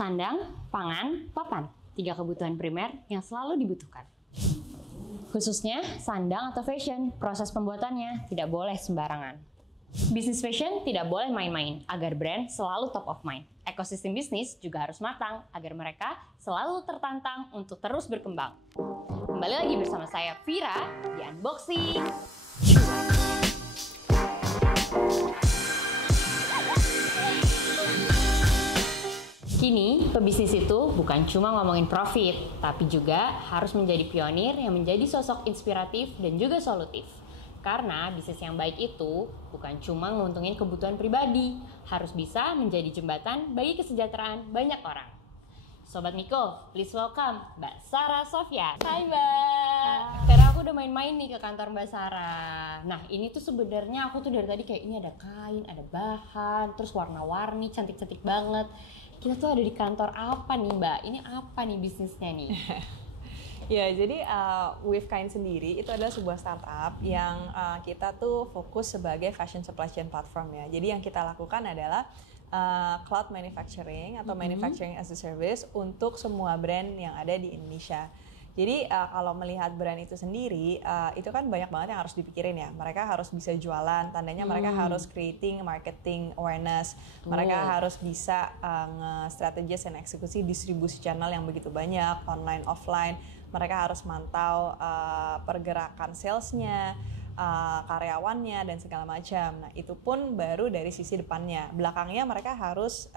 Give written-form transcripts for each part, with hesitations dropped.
Sandang, pangan, papan. 3 kebutuhan primer yang selalu dibutuhkan. Khususnya sandang atau fashion, proses pembuatannya tidak boleh sembarangan. Bisnis fashion tidak boleh main-main agar brand selalu top of mind. Ekosistem bisnis juga harus matang agar mereka selalu tertantang untuk terus berkembang. Kembali lagi bersama saya Vira di Unboxing. Kini, pebisnis itu bukan cuma ngomongin profit, tapi juga harus menjadi pionir yang menjadi sosok inspiratif dan juga solutif. Karena bisnis yang baik itu bukan cuma nguntungin kebutuhan pribadi, harus bisa menjadi jembatan bagi kesejahteraan banyak orang. Sobat Miko, please welcome Mbak Sarah Sofyan. Hai Mbak. Karena aku udah main-main nih ke kantor Mbak Sarah. Nah ini tuh sebenarnya aku tuh dari tadi kayak ini ada kain, ada bahan, terus warna-warni, cantik-cantik banget. Kita tuh ada di kantor apa nih Mbak? Ini apa nih bisnisnya nih? Ya, jadi With Kind sendiri itu adalah sebuah startup yang kita tuh fokus sebagai fashion supply chain platform ya. Jadi yang kita lakukan adalah cloud manufacturing atau manufacturing as a service untuk semua brand yang ada di Indonesia. Jadi kalau melihat brand itu sendiri, itu kan banyak banget yang harus dipikirin ya. Mereka harus bisa jualan, tandanya mereka harus creating marketing awareness. Mereka harus bisa nge-strategies dan eksekusi distribusi channel yang begitu banyak, online, offline. Mereka harus mantau pergerakan salesnya, karyawannya, dan segala macam. Nah itu pun baru dari sisi depannya. Belakangnya mereka harus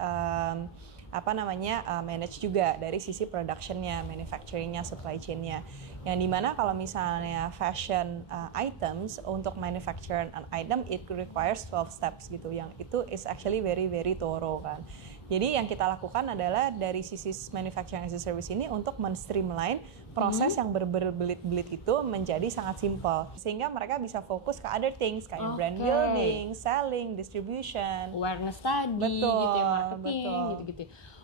manage juga dari sisi productionnya, manufacturingnya, supply chainnya. Yang dimana kalau misalnya fashion items untuk manufacture an item it requires 12 steps gitu. Yang itu is actually very very thorough kan. Jadi yang kita lakukan adalah dari sisi manufacturing as a service ini untuk men-streamline proses yang berbelit-belit itu menjadi sangat simple. Sehingga mereka bisa fokus ke other things kayak brand building, selling, distribution, awareness tadi, gitu ya, marketing, gitu-gitu.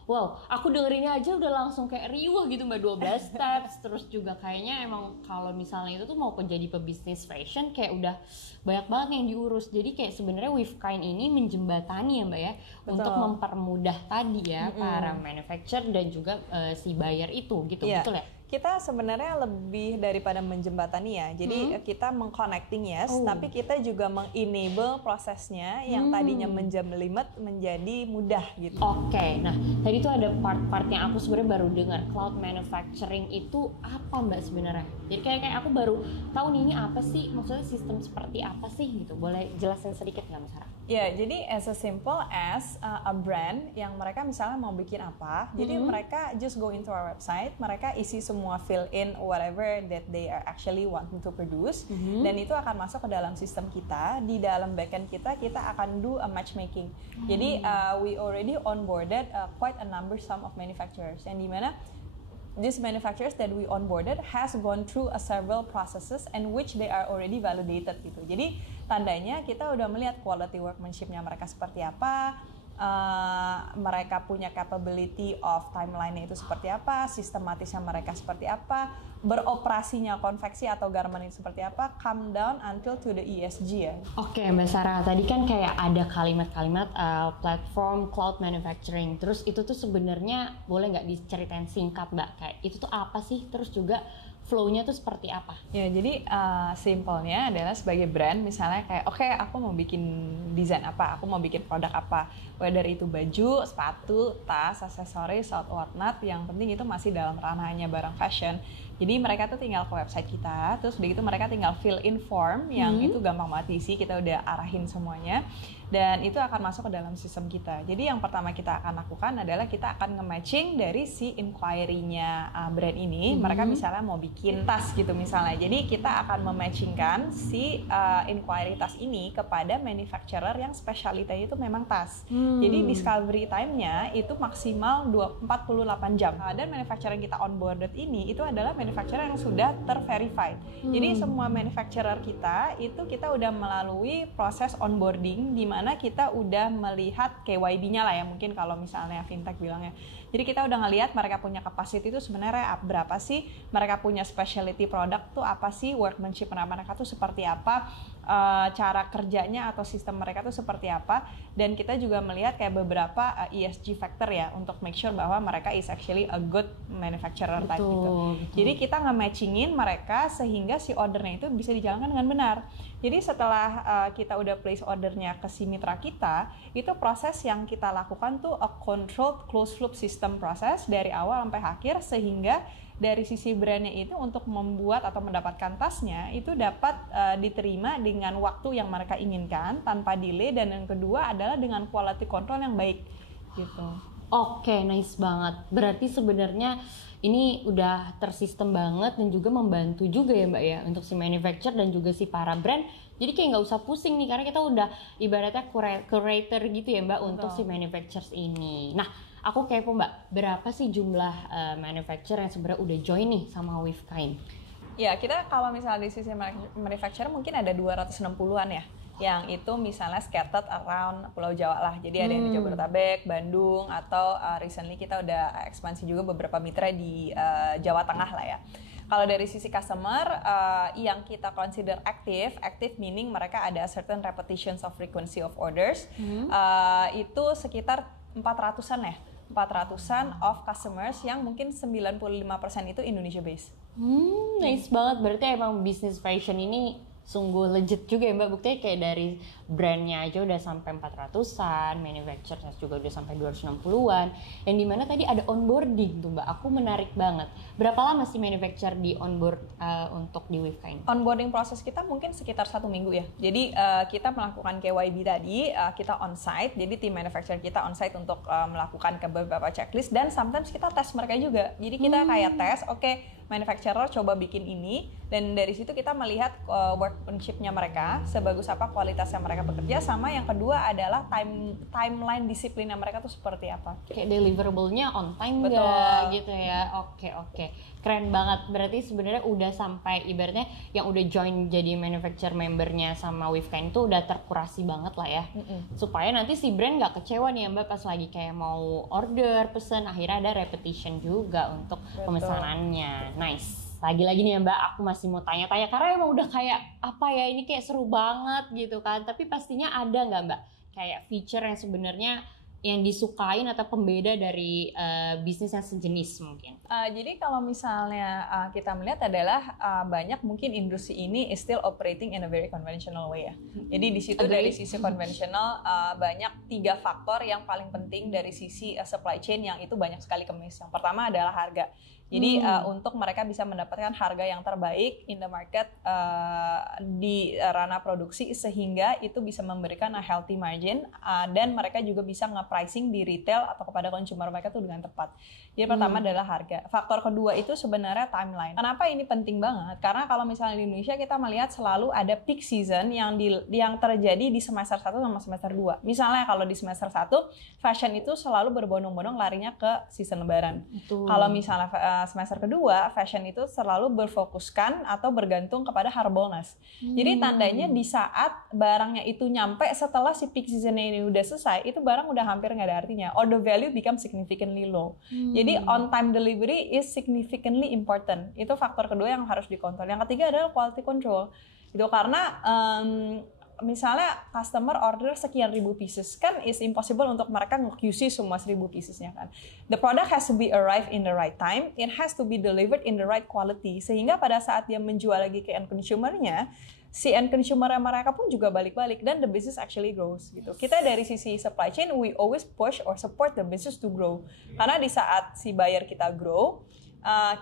Wow, aku dengerinnya aja udah langsung kayak riuh gitu Mbak, 12 steps. Terus juga kayaknya emang kalau misalnya itu tuh mau jadi pebisnis fashion kayak udah banyak banget yang diurus. Jadi kayak sebenarnya With Kind ini menjembatani ya Mbak ya, untuk mempermudah tadi ya para manufacturer dan juga si buyer itu gitu, betul ya? Kita sebenarnya lebih daripada menjembatani ya, jadi kita meng-connecting tapi kita juga meng-enable prosesnya yang tadinya menjelimet menjadi mudah gitu. Oke, nah tadi tuh ada part-part yang aku sebenarnya baru dengar, cloud manufacturing itu apa Mbak sebenarnya? Jadi kayak aku baru tahu nih ini apa sih, maksudnya sistem seperti apa sih gitu, boleh jelasin sedikit nggak Mbak Sarah? Ya, jadi as simple as a brand yang mereka misalnya mau bikin apa, jadi mereka just go into our website, mereka isi semua fill in whatever that they are actually wanting to produce, dan itu akan masuk ke dalam sistem kita. Di dalam backend kita akan do a matchmaking. Jadi we already onboarded quite a number some of manufacturers, yang dimana these manufacturers that we onboarded has gone through a several processes and which they are already validated gitu. Jadi tandanya kita udah melihat quality workmanship-nya mereka seperti apa, mereka punya capability of timeline-nya itu seperti apa, sistematisnya mereka seperti apa, beroperasinya konveksi atau garment itu seperti apa, come down until to the ESG ya. Oke Mbak Sarah, tadi kan kayak ada kalimat-kalimat platform cloud manufacturing, terus itu tuh sebenarnya boleh nggak diceritain singkat Mbak, kayak itu tuh apa sih, terus juga flow-nya tuh seperti apa? Ya, jadi simpelnya adalah sebagai brand, misalnya kayak oke, aku mau bikin desain apa, aku mau bikin produk apa, whether itu baju, sepatu, tas, aksesoris, whatnot, yang penting itu masih dalam ranahnya barang fashion. Jadi mereka tuh tinggal ke website kita, terus begitu mereka tinggal fill in form yang itu gampang banget diisi, kita udah arahin semuanya, dan itu akan masuk ke dalam sistem kita. Jadi yang pertama kita akan lakukan adalah kita akan nge-matching dari si inquiry-nya brand ini. Mereka misalnya mau bikin tas gitu misalnya, jadi kita akan mematchingkan si inquiry tas ini kepada manufacturer yang spesialitasnya itu memang tas. Jadi discovery time-nya itu maksimal 48 jam. Dan manufacturer yang kita onboarded ini itu adalah manufacturer yang sudah terverified. Jadi semua manufacturer kita itu kita udah melalui proses onboarding di mana kita udah melihat KYB-nya lah ya, mungkin kalau misalnya fintech bilangnya. Jadi kita udah ngelihat mereka punya capacity itu sebenarnya berapa sih, mereka punya specialty product tuh apa sih, workmanship mereka tuh seperti apa, cara kerjanya atau sistem mereka tuh seperti apa, dan kita juga melihat kayak beberapa ESG factor ya untuk make sure bahwa mereka is actually a good manufacturer type gitu. Jadi kita nge-matchingin mereka sehingga si ordernya itu bisa dijalankan dengan benar. Jadi setelah kita udah place ordernya ke si mitra kita, itu proses yang kita lakukan tuh a controlled closed loop system proses dari awal sampai akhir, sehingga dari sisi brandnya itu untuk membuat atau mendapatkan tasnya itu dapat diterima dengan waktu yang mereka inginkan tanpa delay, dan yang kedua adalah dengan quality control yang baik gitu. Oke, nice banget. Berarti sebenarnya ini udah tersistem banget dan juga membantu juga ya Mbak ya untuk si manufacturer dan juga si para brand. Jadi kayak nggak usah pusing nih karena kita udah ibaratnya curator gitu ya Mbak. Betul. Untuk si manufacturers ini. Nah, aku kepo Mbak, berapa sih jumlah manufacturer yang sebenarnya udah join nih sama Wifkind? Ya, kita kalau misalnya di sisi manufacturer mungkin ada 260-an ya, yang itu misalnya scattered around Pulau Jawa lah. Jadi ada yang di Jabodetabek, Bandung, atau recently kita udah ekspansi juga beberapa mitra di Jawa Tengah lah ya. Kalau dari sisi customer, yang kita consider active meaning mereka ada certain repetitions of frequency of orders, itu sekitar 400-an ya. 400-an of customers yang mungkin 95% itu Indonesia based. Nice banget, berarti emang bisnis fashion ini sungguh legit juga ya Mbak, buktinya kayak dari brandnya aja udah sampai 400-an, manufacturer juga udah sampai 260-an, yang dimana tadi ada onboarding tuh Mbak, aku menarik banget. Berapa lama sih manufacturer di onboard untuk di Wifkind? Onboarding proses kita mungkin sekitar 1 minggu ya, jadi kita melakukan KYB tadi, kita on-site, jadi tim manufacturer kita on-site untuk melakukan ke beberapa checklist, dan sometimes kita tes mereka juga, jadi kita kayak tes, oke, manufacturer coba bikin ini, dan dari situ kita melihat workmanship-nya mereka, sebagus apa kualitasnya mereka bekerja, sama yang kedua adalah timeline disiplinnya mereka tuh seperti apa. Kayak deliverable-nya on time nggak gitu ya. Oke. Keren banget. Berarti sebenarnya udah sampai ibaratnya yang udah join jadi manufacturer membernya sama Wifkind itu udah terkurasi banget lah ya. Supaya nanti si brand nggak kecewa nih ya Mbak pas lagi kayak mau order, pesen, akhirnya ada repetition juga untuk pemesanannya. Nice. Lagi-lagi nih ya Mbak, aku masih mau tanya-tanya karena emang udah kayak apa ya, ini kayak seru banget gitu kan. Tapi pastinya ada nggak Mbak kayak feature yang sebenarnya yang disukain atau pembeda dari bisnis yang sejenis mungkin? Jadi kalau misalnya kita melihat adalah banyak mungkin industri ini is still operating in a very conventional way ya. Jadi di situ dari sisi konvensional banyak 3 faktor yang paling penting dari sisi supply chain yang itu banyak sekali kemis. Yang pertama adalah harga. Jadi untuk mereka bisa mendapatkan harga yang terbaik in the market di ranah produksi sehingga itu bisa memberikan a healthy margin dan mereka juga bisa nge-pricing di retail atau kepada consumer mereka tuh dengan tepat. Jadi pertama adalah harga. Faktor kedua itu sebenarnya timeline. Kenapa ini penting banget? Karena kalau misalnya di Indonesia kita melihat selalu ada peak season yang terjadi di semester 1 sama semester 2. Misalnya kalau di semester 1 fashion itu selalu berbondong-bondong larinya ke season lebaran. Kalau misalnya semester kedua, fashion itu selalu berfokuskan atau bergantung kepada Harbolnas. Jadi tandanya di saat barangnya itu nyampe setelah si peak season ini udah selesai, itu barang udah hampir nggak ada artinya. Or the value become significantly low. Jadi on time delivery is significantly important. Itu faktor kedua yang harus dikontrol. Yang ketiga adalah quality control. Itu karena misalnya customer order sekian ribu pieces kan is impossible untuk mereka nge-QC semua 1000 piecesnya kan. The product has to be arrive in the right time, it has to be delivered in the right quality sehingga pada saat dia menjual lagi ke end consumer-nya, si end consumer mereka pun juga balik-balik dan the business actually grows gitu. Kita dari sisi supply chain we always push or support the business to grow. Karena di saat si buyer kita grow,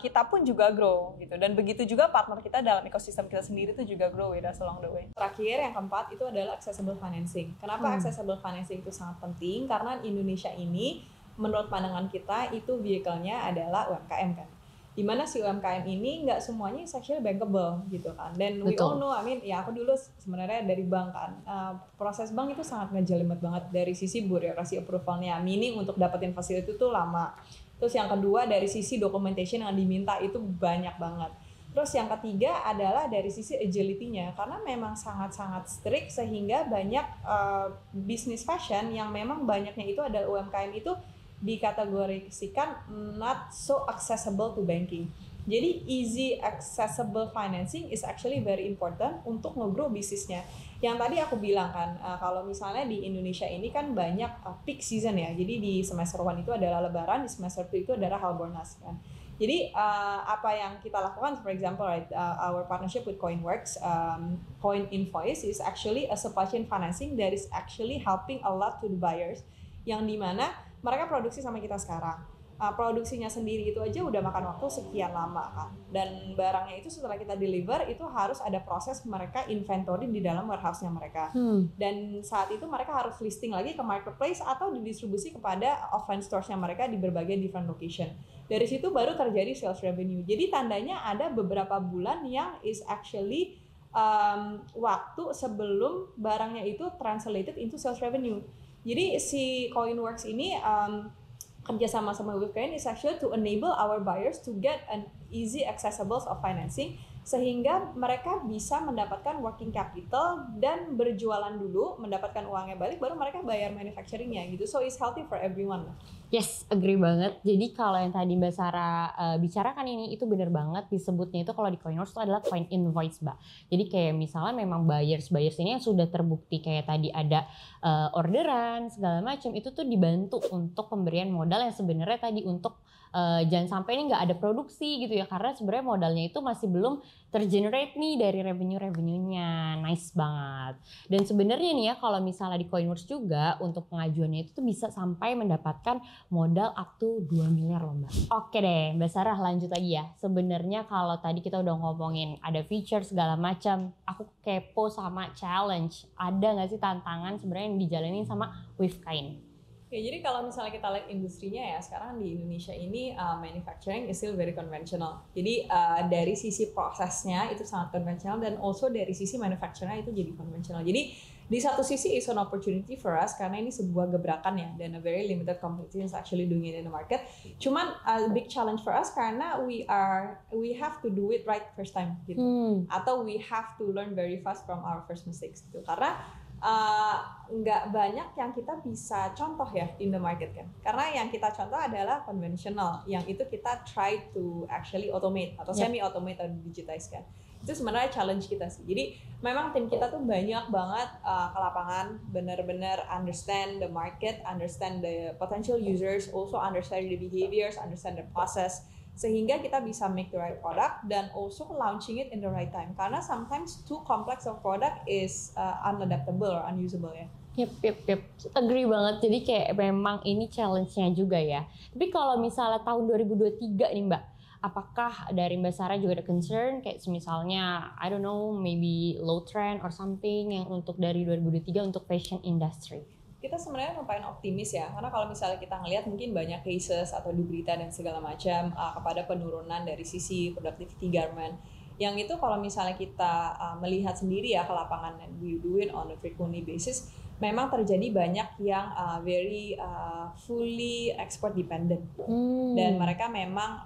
kita pun juga grow gitu, dan begitu juga partner kita dalam ekosistem kita sendiri itu juga grow with us along the way. Terakhir yang keempat itu adalah accessible financing. Kenapa accessible financing itu sangat penting? Karena Indonesia ini menurut pandangan kita itu vehicle-nya adalah UMKM kan, dimana si UMKM ini nggak semuanya is actually bankable gitu kan. Dan we all know, ya aku dulu sebenarnya dari bank kan, proses bank itu sangat ngejelimet banget dari sisi birokrasi approval-nya, meaning untuk dapetin fasilitas itu lama. Terus yang kedua dari sisi documentation yang diminta itu banyak banget. Terus yang ketiga adalah dari sisi agility-nya, karena memang sangat-sangat strict sehingga banyak bisnis fashion yang memang banyaknya itu adalah UMKM itu dikategorisikan not so accessible to banking. Jadi easy accessible financing is actually very important untuk nge-grow bisnisnya. Yang tadi aku bilang kan, kalau misalnya di Indonesia ini kan banyak peak season ya. Jadi di semester 1 itu adalah Lebaran, di semester 2 itu adalah Harbolnas kan. Jadi apa yang kita lakukan, for example, right, our partnership with Coinworks, Coin Invoice is actually a supply chain financing that is actually helping a lot to the buyers, yang dimana mereka produksi sama kita sekarang. Produksinya sendiri itu aja udah makan waktu sekian lama kan, dan barangnya itu setelah kita deliver itu harus ada proses mereka inventory di dalam warehouse-nya mereka, dan saat itu mereka harus listing lagi ke marketplace atau didistribusi kepada offline stores-nya mereka di berbagai different location. Dari situ baru terjadi sales revenue. Jadi tandanya ada beberapa bulan yang is actually waktu sebelum barangnya itu translated into sales revenue. Jadi si Coinworks ini kerja sama Wavekain is actually to enable our buyers to get an easy accessible of financing, sehingga mereka bisa mendapatkan working capital dan berjualan dulu, mendapatkan uangnya balik, baru mereka bayar manufacturingnya gitu. So it's healthy for everyone. Yes, agree banget. Jadi kalau yang tadi Mbak Sarah bicarakan ini itu benar banget, disebutnya itu kalau di Coinworks itu adalah coin invoice, Mbak. Jadi kayak misalnya memang buyers ini yang sudah terbukti kayak tadi ada orderan segala macam, itu tuh dibantu untuk pemberian modal yang sebenarnya tadi untuk jangan sampai ini nggak ada produksi gitu ya, karena sebenarnya modalnya itu masih belum tergenerate nih dari revenue-nya. Nice banget. Dan sebenarnya nih ya kalau misalnya di Coinworks juga untuk pengajuannya itu tuh bisa sampai mendapatkan modal up to 2 miliar loh Mbak. Oke deh Mbak Sarah, lanjut lagi ya. Sebenarnya kalau tadi kita udah ngomongin ada feature segala macam, aku kepo sama challenge. Ada nggak sih tantangan sebenarnya yang dijalanin sama Wavekain? Ya, jadi kalau misalnya kita lihat industrinya ya, sekarang di Indonesia ini manufacturing is still very conventional. Jadi dari sisi prosesnya itu sangat konvensional, dan also dari sisi manufacturernya itu jadi konvensional. Jadi di satu sisi is an opportunity for us karena ini sebuah gebrakan ya, dan a very limited competition is actually doing it in the market. Cuman a big challenge for us karena we have to do it right first time gitu. Atau we have to learn very fast from our first mistakes gitu. Karena nggak banyak yang kita bisa contoh ya in the market kan, karena yang kita contoh adalah konvensional, yang itu kita try to actually automate atau semi automate atau digitize kan. Itu sebenarnya challenge kita sih. Jadi memang tim kita tuh banyak banget ke lapangan, benar-benar understand the market, understand the potential users, also understand the behaviors, understand the process, sehingga kita bisa make the right product dan also launching it in the right time. Karena sometimes too complex of product is unadaptable or unusable ya. Yep. Agree banget. Jadi kayak memang ini challenge-nya juga ya. Tapi kalau misalnya tahun 2023 nih Mbak, apakah dari Mbak Sarah juga ada concern kayak misalnya I don't know, maybe low trend or something yang untuk dari 2023 untuk fashion industry? Kita sebenarnya lumayan optimis ya, karena kalau misalnya kita ngelihat mungkin banyak cases atau di berita dan segala macam kepada penurunan dari sisi productivity garment, yang itu kalau misalnya kita melihat sendiri ya ke lapangan, and we do it on a frequently basis, memang terjadi banyak yang very fully export dependent, dan mereka memang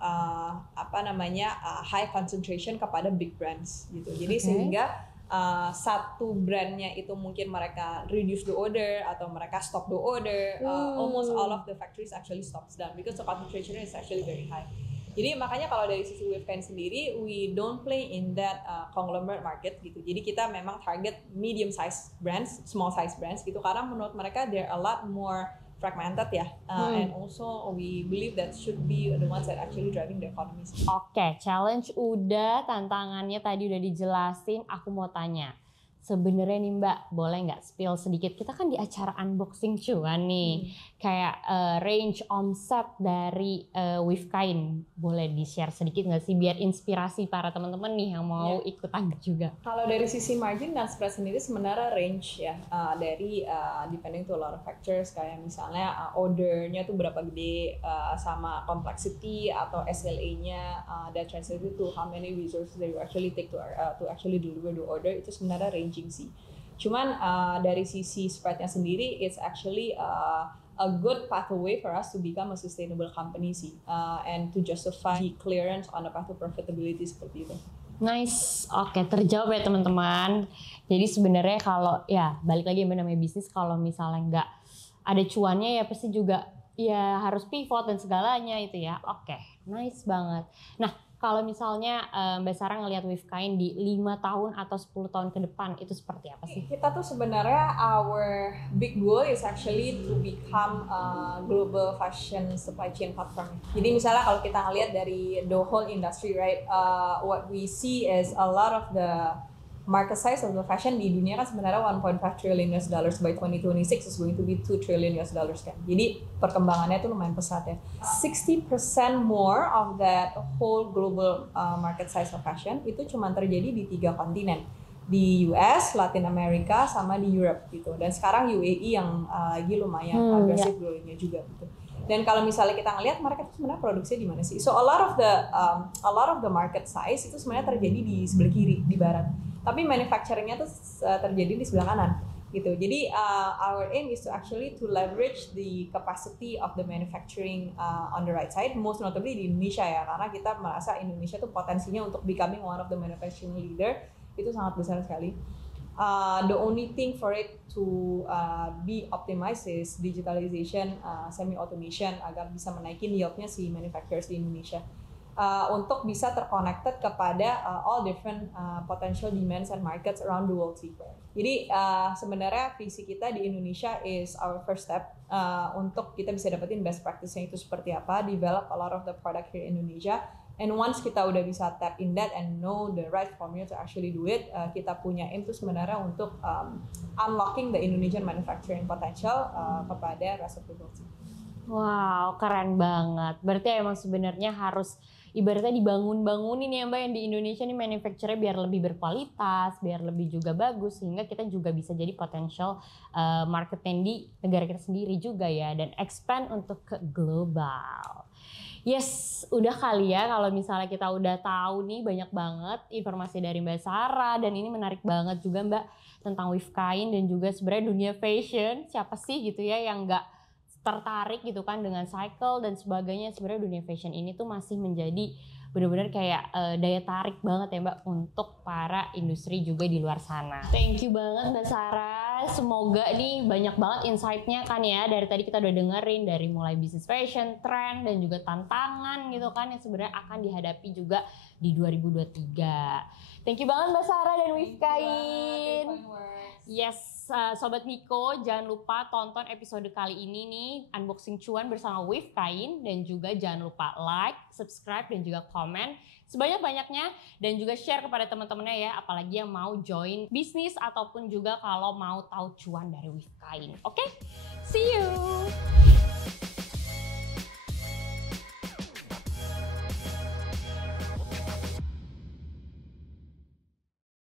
high concentration kepada big brands gitu. Jadi sehingga satu brandnya itu mungkin mereka reduce the order atau mereka stop the order, almost all of the factories actually stops down because the concentration is actually very high. Jadi makanya kalau dari sisi Wavekain sendiri, we don't play in that conglomerate market gitu. Jadi kita memang target medium size brands, small size brands gitu, karena menurut mereka they're a lot more fragmented ya, and also we believe that should be the ones that actually driving the economy. Oke, challenge udah, tantangannya tadi udah dijelasin. Aku mau tanya, sebenarnya nih Mbak, boleh nggak spill sedikit? Kita kan di acara unboxing cuan nih, kayak range omset dari Wavekain. Boleh di-share sedikit nggak sih biar inspirasi para teman-teman nih yang mau ikutan juga? Kalau dari sisi margin dan spread sendiri sebenarnya range ya, dari depending to a lot of factors, kayak misalnya ordernya tuh berapa gede, sama complexity atau SLA-nya, that translated to how many resources that you actually take to actually deliver the order, itu sebenarnya ranging sih. Cuman dari sisi spreadnya sendiri, it's actually a good pathway for us to become a sustainable company sih, and to justify the clearance on the path to profitability seperti itu. Nice, oke, terjawab ya teman-teman. Jadi sebenarnya kalau ya balik lagi namanya bisnis, kalau misalnya nggak ada cuannya ya pasti juga ya harus pivot dan segalanya itu ya. Oke, nice banget. Nah kalau misalnya Mbak Sarah ngelihat With Kind di 5 tahun atau 10 tahun ke depan itu seperti apa sih? Kita tuh sebenarnya our big goal is actually to become a global fashion supply chain platform. Jadi misalnya kalau kita ngelihat dari the whole industry, right, what we see is a lot of the market size of the fashion di dunia kan sebenarnya 1.5 trillion US dollars by 2026 is going to be 2 trillion US dollars kan. Jadi perkembangannya tuh lumayan pesat ya. 60% more of that whole global market size of fashion itu cuma terjadi di 3 kontinen. Di US, Latin America, sama di Europe gitu. Dan sekarang UAE yang lagi lumayan agresif growing-nya juga gitu. Dan kalau misalnya kita ngelihat mereka itu sebenarnya produksinya di mana sih? So a lot of the market size itu sebenarnya terjadi di sebelah kiri, di barat. Tapi manufacturing-nya tuh terjadi di sebelah kanan gitu. Jadi our aim is to actually to leverage the capacity of the manufacturing on the right side, most notably di Indonesia ya, karena kita merasa Indonesia tuh potensinya untuk becoming one of the manufacturing leader itu sangat besar sekali. The only thing for it to be optimized is digitalization, semi-automation agar bisa menaikin yield-nya si manufacturers di Indonesia. Untuk bisa terconnected kepada all different potential demands and markets around the world sih. Jadi sebenarnya visi kita di Indonesia is our first step untuk kita bisa dapetin best practice-nya itu seperti apa, develop a lot of the product here in Indonesia. And once kita udah bisa tap in that and know the right formula to actually do it, kita punya aim itu sebenarnya untuk unlocking the Indonesian manufacturing potential kepada rest of the world. Wow, keren banget. Berarti emang sebenarnya harus ibaratnya dibangunin ya Mbak yang di Indonesia nih manufacture-nya biar lebih berkualitas, biar lebih juga bagus sehingga kita juga bisa jadi potential market di negara kita sendiri juga ya dan expand untuk ke global. Yes, udah kali ya kalau misalnya kita udah tahu nih banyak banget informasi dari Mbak Sarah dan ini menarik banget juga Mbak tentang With Kind dan juga sebenarnya dunia fashion. Siapa sih gitu ya yang nggak tertarik gitu kan dengan cycle dan sebagainya. Sebenarnya dunia fashion ini tuh masih menjadi benar-benar kayak daya tarik banget ya Mbak untuk para industri juga di luar sana. Thank you banget Mbak Sarah. Semoga nih banyak banget insight-nya kan ya. Dari tadi kita udah dengerin dari mulai bisnis fashion, trend dan juga tantangan gitu kan yang sebenarnya akan dihadapi juga di 2023. Thank you banget Mbak Sarah dan With Kind. Yes, Sobat Miko, jangan lupa tonton episode kali ini nih, Unboxing Cuan bersama With Kind. Dan juga jangan lupa like, subscribe, dan juga komen sebanyak-banyaknya. Dan juga share kepada teman-temannya ya, apalagi yang mau join bisnis ataupun juga kalau mau tahu cuan dari With Kind. Oke? See you!